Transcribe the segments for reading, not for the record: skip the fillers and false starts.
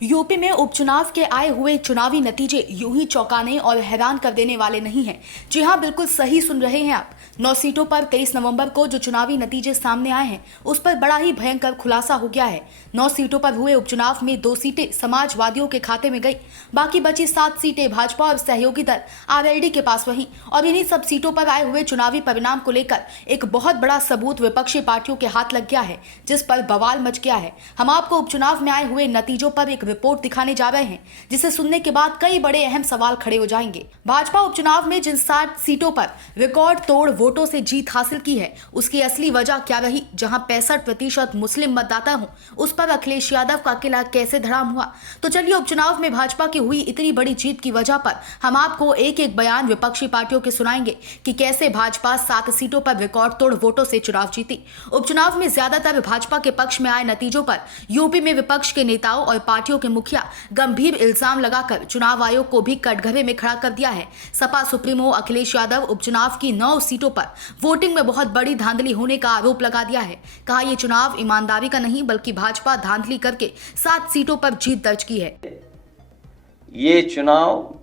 UP में उपचुनाव के आए हुए चुनावी नतीजे यूं ही चौंकाने और हैरान कर देने वाले नहीं हैं। जी हां, बिल्कुल सही सुन रहे हैं आप। 9 सीटों पर 23 नवंबर को जो चुनावी नतीजे सामने आए हैं उस पर बड़ा ही भयंकर खुलासा हो गया है। 9 सीटों पर हुए उपचुनाव में 2 सीटें समाजवादियों के खाते में गई, बाकी बची 7 सीटें भाजपा और सहयोगी दल आरएलडी के पास रहीं। और इन्हीं सब सीटों पर आए हुए चुनावी परिणाम को लेकर एक बहुत बड़ा सबूत विपक्षी पार्टियों के हाथ लग गया है, जिस पर बवाल मच गया है। हम आपको उपचुनाव में आए हुए नतीजों पर एक रिपोर्ट दिखाने जा रहे हैं, जिसे सुनने के बाद कई बड़े अहम सवाल खड़े हो जाएंगे। भाजपा उपचुनाव में जिन 60 सीटों पर रिकॉर्ड तोड़ वोटों से जीत हासिल की है, उसकी असली वजह क्या रही? जहां 65% मुस्लिम मतदाता हों, उस पर अखिलेश यादव का किला कैसे धड़ाम हुआ? तो चलिए, उपचुनाव में भाजपा की हुई इतनी बड़ी जीत की वजह पर हम आपको एक एक बयान विपक्षी पार्टियों के सुनाएंगे कि कैसे भाजपा 7 सीटों पर रिकॉर्ड तोड़ वोटों से चुनाव जीती। उपचुनाव में ज्यादातर भाजपा के पक्ष में आए नतीजों पर यूपी में विपक्ष के नेताओं और पार्टियों के मुखिया गंभीर इल्जाम लगाकर चुनाव आयोग को भी कटघरे में खड़ा कर दिया है। सपा सुप्रीमो अखिलेश यादव उपचुनाव की 9 सीटों पर वोटिंग में बहुत बड़ी धांधली होने का आरोप लगा दिया है। कहा यह चुनाव ईमानदारी का नहीं बल्कि भाजपा धांधली करके 7 सीटों पर जीत दर्ज की है। ये चुनाव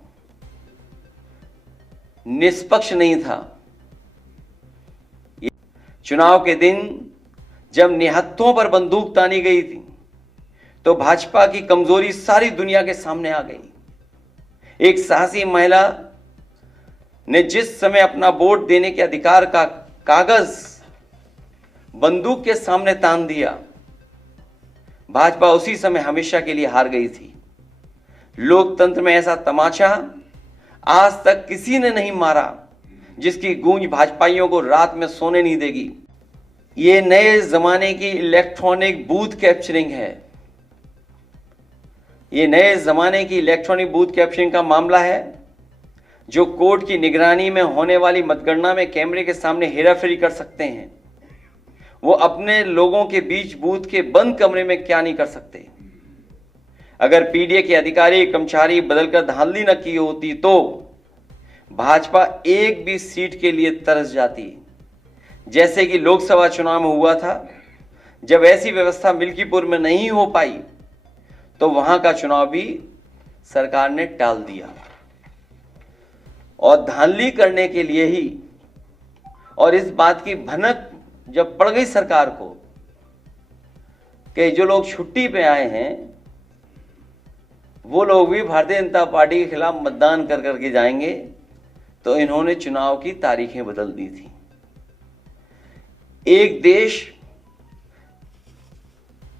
निष्पक्ष नहीं था। चुनाव के दिन जब निहत्थों पर बंदूक तानी गई थी तो भाजपा की कमजोरी सारी दुनिया के सामने आ गई। एक साहसी महिला ने जिस समय अपना वोट देने के अधिकार का कागज बंदूक के सामने तान दिया, भाजपा उसी समय हमेशा के लिए हार गई थी। लोकतंत्र में ऐसा तमाचा आज तक किसी ने नहीं मारा जिसकी गूंज भाजपाइयों को रात में सोने नहीं देगी। ये नए जमाने की इलेक्ट्रॉनिक बूथ कैप्चरिंग है। ये नए जमाने की इलेक्ट्रॉनिक बूथ कैप्चरिंग का मामला है, जो कोर्ट की निगरानी में होने वाली मतगणना में कैमरे के सामने हेराफेरी कर सकते हैं, वो अपने लोगों के बीच बूथ के बंद कमरे में क्या नहीं कर सकते। अगर पीडीए के अधिकारी कर्मचारी बदलकर धांधली न की होती तो भाजपा एक भी सीट के लिए तरस जाती, जैसे कि लोकसभा चुनाव में हुआ था। जब ऐसी व्यवस्था मिल्कीपुर में नहीं हो पाई तो वहां का चुनाव भी सरकार ने टाल दिया। और धांधली करने के लिए ही, और इस बात की भनक जब पड़ गई सरकार को कि जो लोग छुट्टी पे आए हैं वो लोग भी भारतीय जनता पार्टी के खिलाफ मतदान कर करके जाएंगे, तो इन्होंने चुनाव की तारीखें बदल दी थी। एक देश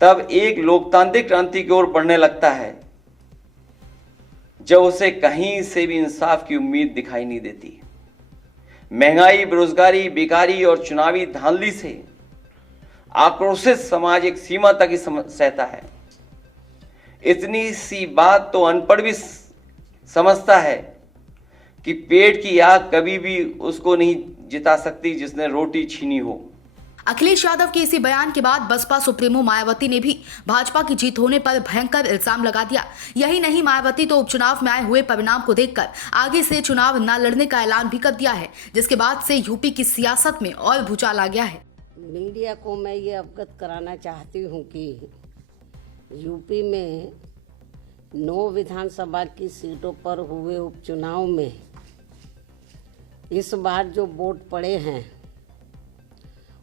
तब एक लोकतांत्रिक क्रांति की ओर बढ़ने लगता है जब उसे कहीं से भी इंसाफ की उम्मीद दिखाई नहीं देती। महंगाई, बेरोजगारी, बेकारी और चुनावी धांधली से आक्रोशित समाज एक सीमा तक ही सहता है। इतनी सी बात तो अनपढ़ भी समझता है कि पेट की आग कभी भी उसको नहीं जिता सकती जिसने रोटी छीनी हो। अखिलेश यादव के इसी बयान के बाद बसपा सुप्रीमो मायावती ने भी भाजपा की जीत होने पर भयंकर इल्जाम लगा दिया। यही नहीं, मायावती तो उपचुनाव में आए हुए परिणाम को देखकर आगे से चुनाव न लड़ने का ऐलान भी कर दिया है, जिसके बाद से यूपी की सियासत में और भूचाल आ गया है। मीडिया को मैं ये अवगत कराना चाहती हूँ कि यूपी में 9 विधानसभा की सीटों पर हुए उपचुनाव में इस बार जो वोट पड़े हैं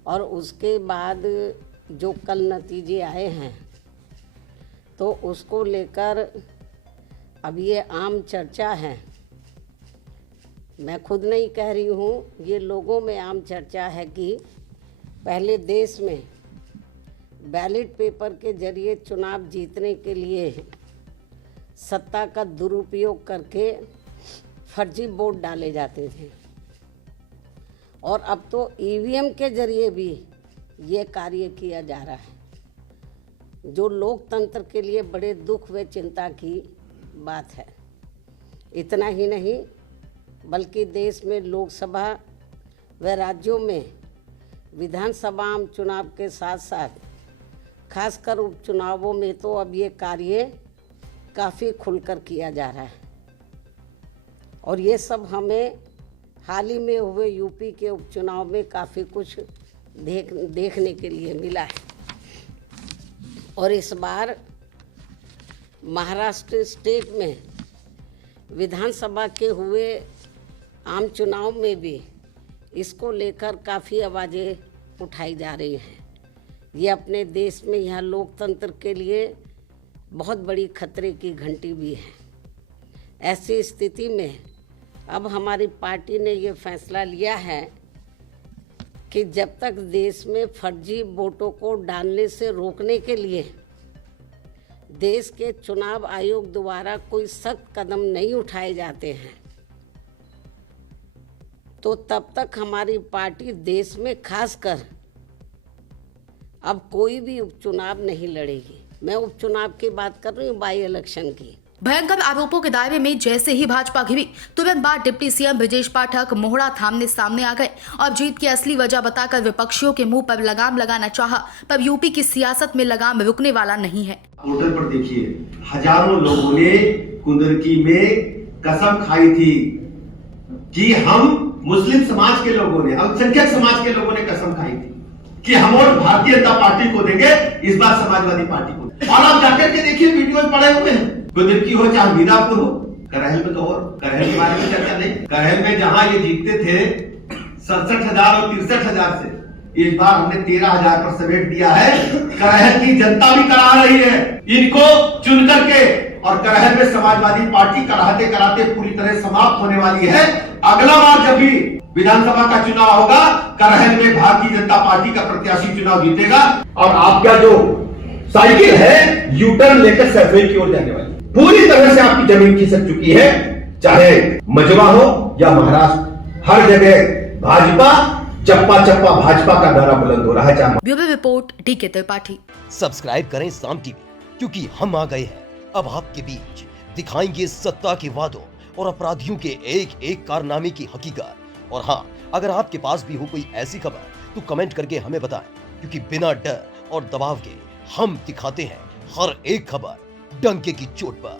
और उसके बाद जो कल नतीजे आए हैं, तो उसको लेकर अब ये आम चर्चा है। मैं खुद नहीं कह रही हूँ, ये लोगों में आम चर्चा है कि पहले देश में बैलेट पेपर के जरिए चुनाव जीतने के लिए सत्ता का दुरुपयोग करके फर्जी वोट डाले जाते थे, और अब तो ईवीएम के जरिए भी ये कार्य किया जा रहा है, जो लोकतंत्र के लिए बड़े दुख व चिंता की बात है। इतना ही नहीं, बल्कि देश में लोकसभा व राज्यों में विधानसभा आम चुनाव के साथ साथ खासकर उपचुनावों में तो अब ये कार्य काफ़ी खुलकर किया जा रहा है। और ये सब हमें हाल ही में हुए यूपी के उपचुनाव में काफ़ी कुछ देखने के लिए मिला है। और इस बार महाराष्ट्र स्टेट में विधानसभा के हुए आम चुनाव में भी इसको लेकर काफ़ी आवाज़ें उठाई जा रही हैं। ये अपने देश में यहाँ लोकतंत्र के लिए बहुत बड़ी खतरे की घंटी भी है। ऐसी स्थिति में अब हमारी पार्टी ने ये फैसला लिया है कि जब तक देश में फर्जी वोटों को डालने से रोकने के लिए देश के चुनाव आयोग द्वारा कोई सख्त कदम नहीं उठाए जाते हैं, तो तब तक हमारी पार्टी देश में खासकर अब कोई भी उपचुनाव नहीं लड़ेगी। मैं उपचुनाव की बात कर रही हूँ, बाई इलेक्शन की। भयंकर आरोपों के दायरे में जैसे ही भाजपा घिरी, तुरंत बाद डिप्टी सीएम ब्रजेश पाठक मोहड़ा थामने सामने आ गए और जीत की असली वजह बताकर विपक्षियों के मुंह पर लगाम लगाना चाहा, पर यूपी की सियासत में लगाम रुकने वाला नहीं है। पोर्टल पर देखिए, हजारों लोगों ने कुंदरकी में कसम खाई थी कि हम मुस्लिम समाज के लोगों ने, अल्पसंख्यक समाज के लोगों ने कसम खाई थी कि हम और भारतीय जनता पार्टी को देंगे, इस बार समाजवादी पार्टी को। और आप जाकर के देखिए, वीडियोज पड़े हुए हैं, कुंदरकी हो चाहे मीरापुर हो, करहल में तो और करहल के बारे में चर्चा नहीं। करहल में जहां ये जीतते थे 67,000 और 63,000 से, इस बार हमने 13,000 पर समेट दिया है। करहल की जनता भी करा रही है इनको चुन करके, और करहल में समाजवादी पार्टी कराते कराते पूरी तरह समाप्त होने वाली है। अगला बार जब भी विधानसभा का चुनाव होगा, करहल में भारतीय जनता पार्टी का प्रत्याशी चुनाव जीतेगा। और आपका जो साइकिल है यूटर्न लेकर सर्वे की ओर जाने वाली, पूरी तरह से आपकी जमीन खिसक चुकी है। चाहे मजवा हो या महाराष्ट्र, हर जगह भाजपा, चप्पा चप्पा भाजपा का नारा बुलंद हो रहा है। Bureau report DK Tripathi. Subscribe करें साम टीवी, क्योंकि हम आ गए हैं अब आपके बीच, दिखाएंगे सत्ता के वादों और अपराधियों के एक एक कारनामे की हकीकत। और हाँ, अगर आपके पास भी हो कोई ऐसी खबर तो कमेंट करके हमें बताएं, क्योंकि बिना डर और दबाव के हम दिखाते हैं हर एक खबर डंके की चोट पर।